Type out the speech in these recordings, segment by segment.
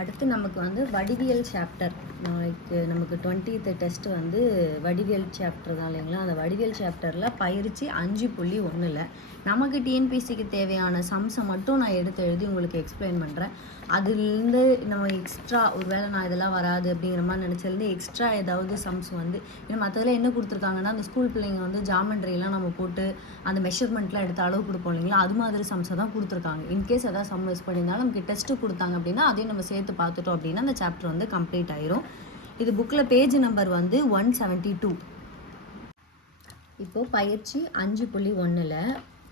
அடுத்து நமக்கு வந்து வடிவியல் சாப்டர். நாளைக்கு நமக்கு 20th டெஸ்ட் வந்து வடிவியல் சாப்டர் தான் இல்லைங்களா? அந்த வடிவியல் சாப்டரில் பயிற்சி 5.1ல் நமக்கு டிஎன்பிசிக்கு தேவையான சம்ஸை மட்டும் நான் எடுத்து எழுதி உங்களுக்கு எக்ஸ்பிளைன் பண்ணுறேன். அதுலேருந்து நம்ம எக்ஸ்ட்ரா ஒருவேளை நான் இதெல்லாம் வராது அப்படிங்கிற மாதிரி நினச்சதுலேருந்து எக்ஸ்ட்ரா ஏதாவது சம்ஸ் வந்து இன்னும் மற்றதில் என்ன கொடுத்துருக்காங்கன்னா, அந்த ஸ்கூல் பிள்ளைங்க வந்து ஜாமெண்ட்ரிலாம் நம்ம போட்டு அந்த மெஷர்மெண்ட்லாம் எடுத்து அளவு கொடுப்போம் இல்லைங்களா? அது மாதிரி சம்ஸை தான் கொடுத்துருக்காங்க. இன்கேஸ் எதாவது சம் மிஸ் பண்ணியிருந்தாலும் நமக்கு டெஸ்ட்டு கொடுத்தாங்க அப்படின்னா அதையும் நம்ம சேர்த்து பார்த்துட்டோம் அப்படின்னா அந்த சாப்டர் வந்து கம்ப்ளீட் ஆயிரும். இது புக்கில் பேஜ் நம்பர் வந்து 172. இப்போது பயிற்சி 5.1ல்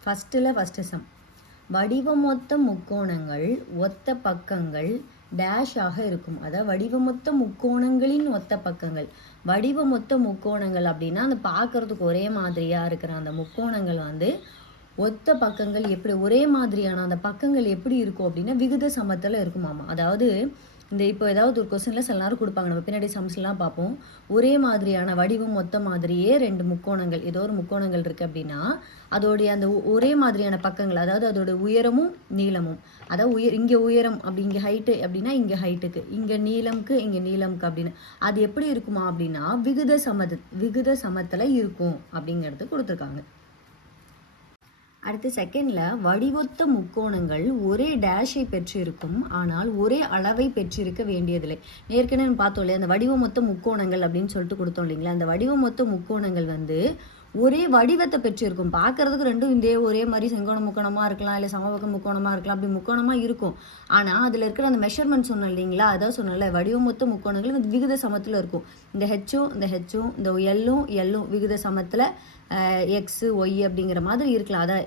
ஃபஸ்ட்டு சம். வடிவமொத்த முக்கோணங்கள் ஒத்த பக்கங்கள் டேஷ் ஆக இருக்கும். அதாவது வடிவமொத்த முக்கோணங்களின் ஒத்த பக்கங்கள். வடிவமொத்த முக்கோணங்கள் அப்படின்னா அந்த பார்க்கறதுக்கு ஒரே மாதிரியாக இருக்கிற அந்த முக்கோணங்கள் வந்து ஒத்த பக்கங்கள் எப்படி ஒரே மாதிரியான அந்த பக்கங்கள் எப்படி இருக்கும் அப்படின்னா விகித சமத்தில் இருக்குமாமா. அதாவது இந்த இப்போ ஏதாவது ஒரு கொஸ்டினில் சில நேரம் கொடுப்பாங்க, நம்ம பின்னாடி சம்ஸ்லாம் பார்ப்போம். ஒரே மாதிரியான வடிவம் மொத்த மாதிரியே ரெண்டு முக்கோணங்கள், ஏதோ ஒரு முக்கோணங்கள் இருக்குது அப்படின்னா அதோடைய அந்த ஒரே மாதிரியான பக்கங்கள், அதாவது அதோட உயரமும் நீளமும், அதாவது இங்கே உயரம் அப்படி இங்கே ஹைட்டு அப்படின்னா இங்கே ஹைட்டுக்கு, இங்கே நீளம்க்கு இங்கே நீளம்க்கு அப்படின்னு அது எப்படி இருக்குமா அப்படின்னா விகித சமத்தில் இருக்கும் அப்படிங்கிறது கொடுத்துருக்காங்க. அடுத்து செகண்டில் வடிவொத்த முக்கோணங்கள் ஒரே டேஷை பெற்றிருக்கும் ஆனால் ஒரே அளவை பெற்றிருக்க வேண்டியதில்லை. ஏற்கனவே பார்த்தோம் இல்லையா, அந்த வடிவமொத்த முக்கோணங்கள் அப்படின்னு சொல்லிட்டு கொடுத்தோம் இல்லைங்களா? அந்த வடிவமொத்த முக்கோணங்கள் வந்து ஒரே வடிவத்தை பெற்றிருக்கும். பார்க்கறதுக்கு ரெண்டும் இந்த ஒரே மாதிரி செங்கோண முக்கோணமாக இருக்கலாம், இல்லை சமபக்க முக்கோணமாக இருக்கலாம், அப்படி முக்கோணமாக இருக்கும். ஆனால் அதில் இருக்கிற அந்த மெஷர்மெண்ட் சொன்னோம் இல்லைங்களா, அதாவது சொன்னல வடிவமொத்த முக்கோணங்கள் இந்த விகித சமத்தில் இருக்கும். இந்த ஹெச்சும் இந்த எல்லும் விகித சமத்தில் எக்ஸு ஒய் அப்படிங்கிற மாதிரி இருக்கலாம். அதான்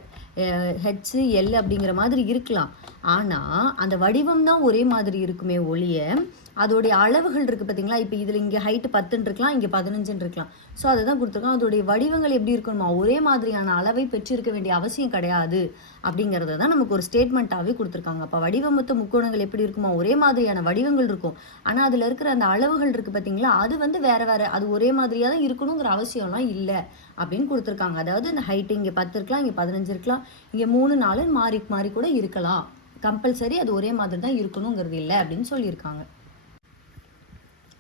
ஹெச்சு எல் அப்படிங்கிற மாதிரி இருக்கலாம். ஆனால் அந்த வடிவம் தான் ஒரே மாதிரி இருக்குமே ஒழிய அதோடைய அளவுகள் இருக்குது பார்த்தீங்களா? இப்போ இதில் இங்கே ஹைட்டு 10 இருக்கலாம், இங்கே 15 இருக்கலாம். ஸோ அதை தான் கொடுத்துருக்கோம். அதோடைய வடிவங்கள் எப்படி இருக்கணுமா, ஒரே மாதிரியான அளவை பெற்றிருக்க வேண்டிய அவசியம் கிடையாது அப்படிங்கிறத தான் நமக்கு ஒரு ஸ்டேட்மெண்ட்டாகவே கொடுத்துருக்காங்க. அப்போ வடிவமொத்த முக்கோணங்கள் எப்படி இருக்குமா, ஒரே மாதிரியான வடிவங்கள் இருக்கும். ஆனால் அதில் இருக்கிற அந்த அளவுகள் இருக்குது பார்த்தீங்களா, அது வந்து வேறு அது ஒரே மாதிரியாக தான் இருக்கணுங்கிற அவசியம்லாம் இல்லை அப்படின்னு கொடுத்துருக்காங்க. அதாவது இந்த ஹைட்டு இங்கே 10 இருக்கலாம், இங்கே 15 இருக்கலாம், இங்கே 3 4 மாறி கூட இருக்கலாம். கம்பல்சரி அது ஒரே மாதிரி தான் இருக்கணுங்கிறது இல்லை அப்படின்னு சொல்லியிருக்காங்க.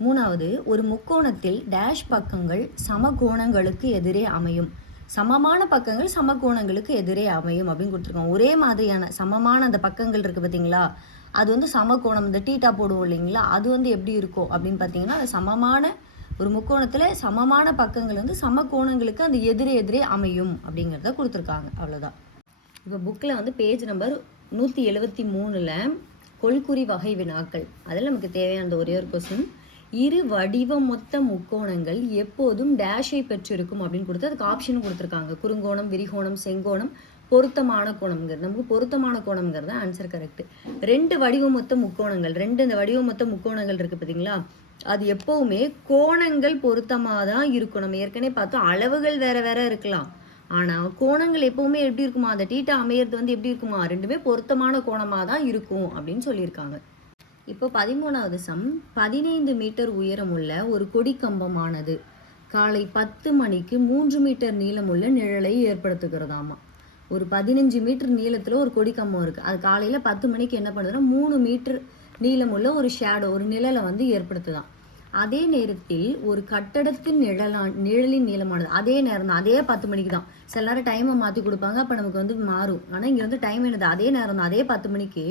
மூணாவது, ஒரு முக்கோணத்தில் டேஷ் பக்கங்கள் சமகோணங்களுக்கு எதிரே அமையும். சமமான பக்கங்கள் சமகோணங்களுக்கு எதிரே அமையும் அப்படின்னு கொடுத்துருக்கோம். ஒரே மாதிரியான சமமான அந்த பக்கங்கள் இருக்குது பார்த்தீங்களா, அது வந்து சமகோணம், இந்த டீட்டா போடுவோம் இல்லைங்களா, அது வந்து எப்படி இருக்கும் அப்படின்னு பார்த்தீங்கன்னா, அது சமமான ஒரு முக்கோணத்தில் சமமான பக்கங்கள் வந்து சமகோணங்களுக்கு அந்த எதிரே அமையும் அப்படிங்கிறத கொடுத்துருக்காங்க. அவ்வளோதான். இப்போ புக்கில் வந்து பேஜ் நம்பர் 173ல் கொள்குறி வகை வினாக்கள், அதில் நமக்கு தேவையான ஒரே ஒரு கொஸ்டின். இரு வடிவமொத்த முக்கோணங்கள் எப்போதும் டேஷை பெற்றிருக்கும் அப்படின்னு கொடுத்து அதுக்கு ஆப்ஷனும் கொடுத்துருக்காங்க. குறுங்கோணம், விரிகோணம், செங்கோணம், பொருத்தமான கோணம்ங்கிறது. நமக்கு பொருத்தமான கோணம்ங்கிறது ஆன்சர் கரெக்ட். ரெண்டு வடிவமொத்த முக்கோணங்கள், இந்த வடிவமொத்த முக்கோணங்கள் இருக்குது பார்த்தீங்களா, அது எப்போவுமே கோணங்கள் பொருத்தமாக தான் இருக்கும். நம்ம ஏற்கனவே பார்த்தோம், அளவுகள் வேற இருக்கலாம், ஆனால் கோணங்கள் எப்போவுமே எப்படி இருக்குமா, அந்த டீட்டா அமையிறது வந்து எப்படி இருக்குமா, ரெண்டுமே பொருத்தமான கோணமாக தான் இருக்கும் அப்படின்னு சொல்லியிருக்காங்க. இப்போ 13வது சம். 15 மீட்டர் உயரமுள்ள ஒரு கொடி கம்பமானது காலை 10 மணிக்கு 3 மீட்டர் நீளமுள்ள நிழலை ஏற்படுத்துகிறதாமா. ஒரு 15 மீட்டர் நீளத்தில் ஒரு கொடி கம்பம் இருக்குது. அது காலையில் 10 மணிக்கு என்ன பண்ணுதுன்னா 3 மீட்டர் நீளமுள்ள ஒரு ஷேடோ, ஒரு நிழலை வந்து ஏற்படுத்துதான். அதே நேரத்தில் ஒரு கட்டடத்தின் நிழலின் நீளமானது அதே நேரம் தான், அதே 10 மணிக்கு தான். சில நேரம் டைமை மாற்றி கொடுப்பாங்க, அப்போ நமக்கு வந்து மாறும். ஆனால் இங்கே வந்து டைம் என்னது, அதே நேரம் தான், அதே 10 மணிக்கு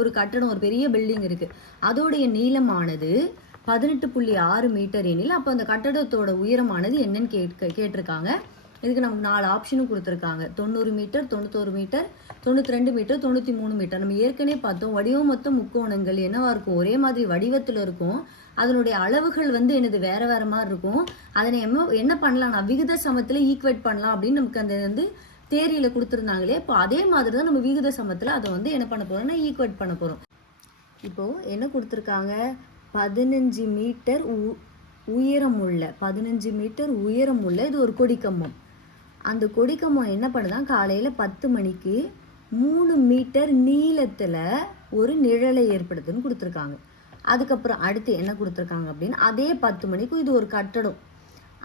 ஒரு கட்டடம், ஒரு பெரிய பில்டிங் இருக்குது, அதோடைய நீளமானது 18.6 மீட்டர் எனில் அப்போ அந்த கட்டடத்தோட உயரமானது என்னன்னு கேட்டிருக்காங்க. இதுக்கு நமக்கு 4 ஆப்ஷனும் கொடுத்துருக்காங்க. 90 மீட்டர், 91 மீட்டர், 92 மீட்டர், 93 மீட்டர். நம்ம ஏற்கனவே பார்த்தோம், வடிவமொத்த முக்கோணங்கள் என்னவா இருக்கும், ஒரே மாதிரி வடிவத்தில் இருக்கும். அதனுடைய அளவுகள் வந்து என்னது வேற மாதிரி இருக்கும். அதனை என்ன பண்ணலாம், நான் விகித சமத்தில் ஈக்குவேட் பண்ணலாம் அப்படின்னு நமக்கு அந்த வந்து தேரியில் கொடுத்துருந்தாங்களே. இப்போ அதே மாதிரி தான் நம்ம விகித சமத்தில் அதை வந்து என்ன பண்ண போகிறோம்னா ஈக்குவேட் பண்ண போகிறோம். இப்போது என்ன கொடுத்துருக்காங்க, 15 மீட்டர் உயரமுள்ள 15 மீட்டர் உயரமுள்ள இது ஒரு கொடிக்கம்பம். அந்த கொடிக்கம்பம் என்ன பண்ணுதான், காலையில் 10 மணிக்கு 3 மீட்டர் நீளத்தில் ஒரு நிழலை ஏற்படுத்துன்னு கொடுத்துருக்காங்க. அதுக்கப்புறம் அடுத்து என்ன கொடுத்துருக்காங்க அப்படின்னா, அதே 10 மணிக்கு இது ஒரு கட்டடம்.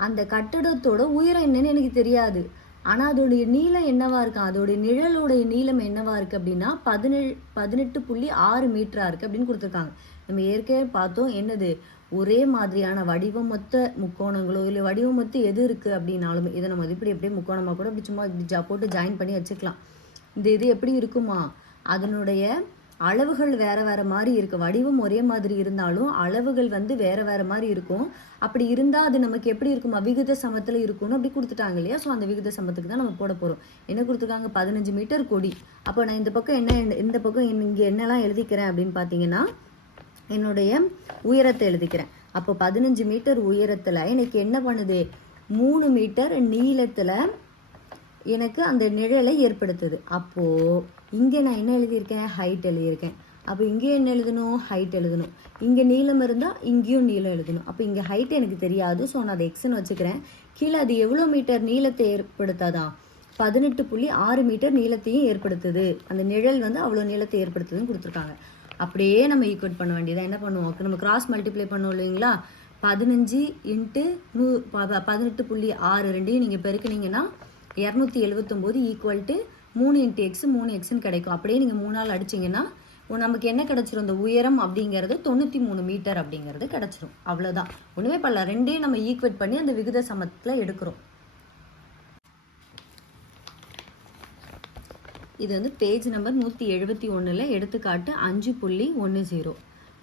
அந்த கட்டடத்தோட உயரம் என்னன்னு எனக்கு தெரியாது, ஆனால் அதோடைய நீளம் என்னவா இருக்கு, அதோடைய நிழலுடைய நீளம் என்னவா இருக்குது அப்படின்னா 18.6 மீட்டராக இருக்குது அப்படின்னு கொடுத்துருக்காங்க. நம்ம ஏற்கனவே பார்த்தோம் என்னது, ஒரே மாதிரியான வடிவமொத்த முக்கோணங்களோ இல்லை வடிவமொத்த எது இருக்குது அப்படின்னாலுமே இதை நம்ம இப்படி எப்படியே முக்கோணமாக கூட இப்படி சும்மா இப்படி போட்டு ஜாயின் பண்ணி வச்சுக்கலாம். இந்த இது எப்படி இருக்குமா, அதனுடைய அளவுகள் வேறு வேறு மாதிரி இருக்குது. வடிவம் ஒரே மாதிரி இருந்தாலும் அளவுகள் வந்து வேறு வேறு மாதிரி இருக்கும். அப்படி இருந்தால் அது நமக்கு எப்படி இருக்குமா, விகித சமத்தில் இருக்கும்னு அப்படி கொடுத்துட்டாங்க இல்லையா. ஸோ அந்த விகித சமத்துக்கு தான் நம்ம போட போகிறோம். என்ன கொடுத்துருக்காங்க, 15 மீட்டர் கொடி. அப்போ நான் இந்த பக்கம் இந்த பக்கம் இங்கே என்னெல்லாம் எழுதிக்கிறேன் அப்படின்னு பார்த்தீங்கன்னா என்னுடைய உயரத்தை எழுதிக்கிறேன். அப்போ 15 மீட்டர் உயரத்தில் எனக்கு என்ன பண்ணுது, 3 மீட்டர் நீளத்தில் எனக்கு அந்த நிழலை ஏற்படுத்துது. அப்போது இங்கே நான் என்ன எழுதியிருக்கேன், ஹைட் எழுதியிருக்கேன். அப்போ இங்கே என்ன எழுதணும், ஹைட் எழுதணும். இங்கே நீளம் இருந்தால் இங்கேயும் நீளம் எழுதணும். அப்போ இங்கே ஹைட் எனக்கு தெரியாது, ஸோ நான் அதை எக்ஸ்ன்னு வச்சுக்கிறேன். கீழே அது எவ்வளோ மீட்டர் நீளத்தை ஏற்படுத்தாதா, 18.6 மீட்டர் நீளத்தையும் ஏற்படுத்துது. அந்த நிழல் வந்து அவ்வளோ நீளத்தை ஏற்படுத்துதுன்னு கொடுத்துருக்காங்க. அப்படியே நம்ம ஈக்குவேட் பண்ண வேண்டியதான். என்ன பண்ணுவோம், நம்ம கிராஸ் மல்டிப்ளை பண்ணுவோம் இல்லைங்களா. 15 × 18.6 ரெண்டையும் நீங்கள் பெருக்குனீங்கன்னா 279 ஈக்குவல் டு 3 × x 3xன்னு கிடைக்கும். அப்படியே நீங்கள் 3ஆல் அடிச்சிங்கன்னா நமக்கு என்ன கிடச்சிரும், இந்த உயரம் அப்படிங்கிறது 93 மீட்டர் அப்படிங்கிறது கிடச்சிரும். அவ்வளோதான், ஒன்றுமே பண்ணல. ரெண்டையும் நம்ம ஈக்குவேட் பண்ணி அந்த விகித சமத்தில் எடுக்கிறோம். இது வந்து பேஜ் நம்பர் 171 எடுத்துக்காட்டு 5.10.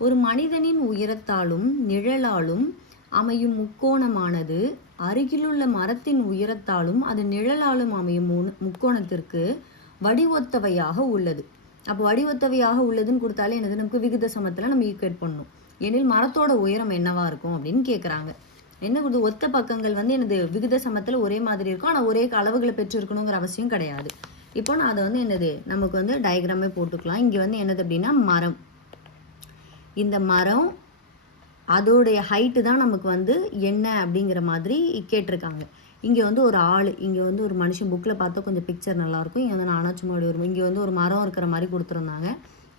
ஒரு மனிதனின் உயரத்தாலும் நிழலாலும் அமையும் முக்கோணமானது அருகிலுள்ள மரத்தின் உயரத்தாலும் அது நிழலாலும் அமையும் முக்கோணத்திற்கு வடிவொத்தவையாக உள்ளது. அப்போ வடிவொத்தவையாக உள்ளதுன்னு கொடுத்தாலே என்னது, நமக்கு விகித சமத்தில் நம்ம ஈக்குவேட் பண்ணணும். எனில் மரத்தோட உயரம் என்னவா இருக்கும் அப்படின்னு கேட்குறாங்க. என்ன கொடுத்து, ஒத்த பக்கங்கள் வந்து எனது விகித சமத்தில் ஒரே மாதிரி இருக்கும், ஆனால் ஒரே அளவுகளை பெற்று இருக்கணுங்கிற அவசியம் கிடையாது. இப்போ நான் அதை வந்து என்னது, நமக்கு வந்து டயக்ராமே போட்டுக்கலாம். இங்கே வந்து என்னது அப்படின்னா மரம். இந்த மரம் அதோடைய ஹைட்டு தான் நமக்கு வந்து என்ன அப்படிங்கிற மாதிரி கேட்டிருக்காங்க. இங்கே வந்து ஒரு ஆள், இங்கே வந்து ஒரு மனுஷன், புக்கில் பார்த்தா கொஞ்சம் பிக்சர் நல்லாயிருக்கும். இங்கே வந்து நானாச்சும் சும்மா ஒரு, இங்கே வந்து ஒரு மரம் இருக்கிற மாதிரி கொடுத்துருந்தாங்க.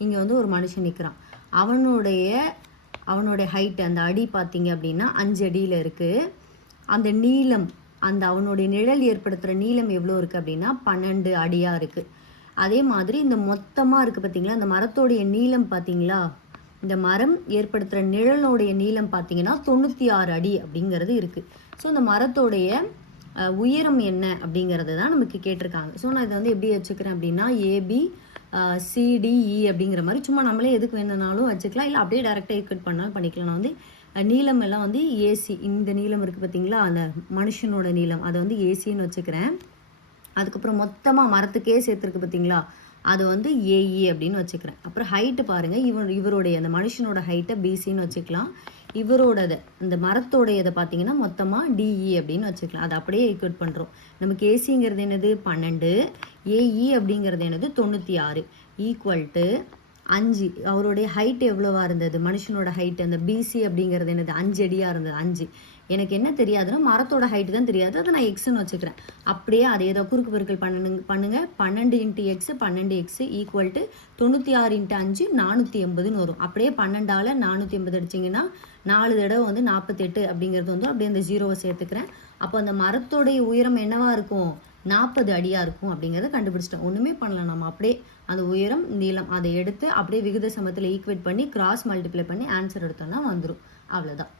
இங்கே வந்து ஒரு மனுஷன் நிற்கிறான். அவனுடைய ஹைட்டு அந்த அடி பார்த்தீங்க அப்படின்னா 5 அடியில் இருக்குது. அந்த நீளம், அந்த அவனுடைய நிழல் ஏற்படுத்துகிற நீளம் எவ்வளோ இருக்குது அப்படின்னா 12 அடியாக இருக்குது. அதே மாதிரி இந்த மொத்தமாக இருக்குது பார்த்தீங்களா, இந்த மரத்தோடைய நீளம் பார்த்தீங்களா, இந்த மரம் ஏற்படுத்துகிற நிழலோடைய நீளம் பார்த்தீங்கன்னா 96 அடி அப்படிங்கிறது இருக்குது. ஸோ இந்த மரத்தோடைய உயரம் என்ன அப்படிங்கிறது தான் நமக்கு கேட்டிருக்காங்க. ஸோ நான் இதை வந்து எப்படி வச்சுக்கிறேன் அப்படின்னா ABCDE அப்படிங்கிற மாதிரி சும்மா நம்மளே எதுக்கு வேணுனாலும் வச்சுக்கலாம், இல்லை அப்படியே டேரெக்டாக ஈக்குவேட் பண்ணாலும் பண்ணிக்கலாம். நான் வந்து நீளம் எல்லாம் வந்து AC, இந்த நீளம் இருக்குது பார்த்தீங்களா, அந்த மனுஷனோட நீளம், அதை வந்து ACன்னு வச்சுக்கிறேன். அதுக்கப்புறம் மொத்தமாக மரத்துக்கே சேர்த்துருக்கு பார்த்தீங்களா, அது வந்து AE அப்படின்னு வச்சுக்கிறேன். அப்புறம் ஹைட்டு பாருங்கள், இவருடைய அந்த மனுஷனோட ஹைட்டை BCன்னு வச்சுக்கலாம். இவரோடதை இந்த மரத்தோடையதை பார்த்தீங்கன்னா மொத்தமாக DE அப்படின்னு வச்சுக்கலாம். அதை அப்படியே ஈக்குவேட் பண்ணுறோம். நமக்கு ACங்கிறது என்னது 12, AE அப்படிங்கிறது என்னது 96 ஈக்குவல் டு 5. அவருடைய ஹைட் எவ்வளோவா இருந்தது, மனுஷனோட ஹைட் அந்த BC அப்படிங்கிறது என்னது 5 அடியாக இருந்தது. 5 எனக்கு என்ன தெரியாதுன்னா மரத்தோட ஹைட்டு தான் தெரியாது, அதை நான் எக்ஸ்ன்னு வச்சுக்கிறேன். அப்படியே அதே ஏதோ குறுக்கு பெருக்கல் பண்ணுங்க. 12 × x 12x ஈக்குவல் டு 96 × 5 480ன்னு வரும். அப்படியே 12ஆல் 480 அடிச்சிங்கன்னா 4 தடவை வந்து 48 அப்படிங்கிறது வந்து அப்படியே அந்த 0வை சேர்த்துக்கிறேன். அப்போ அந்த மரத்தோடைய உயரம் என்னவா இருக்கும், 40 அடியாக இருக்கும் அப்படிங்கிறத கண்டுபிடிச்சிட்டோம். ஒன்றுமே பண்ணலாம், நம்ம அப்படியே அந்த உயரம் நீளம் அதை எடுத்து அப்படியே விகித சமத்தில் ஈக்குவேட் பண்ணி கிராஸ் மல்டிப்ளை பண்ணி ஆன்சர் எடுத்தோம்னா வந்துடும். அவ்வளோதான்.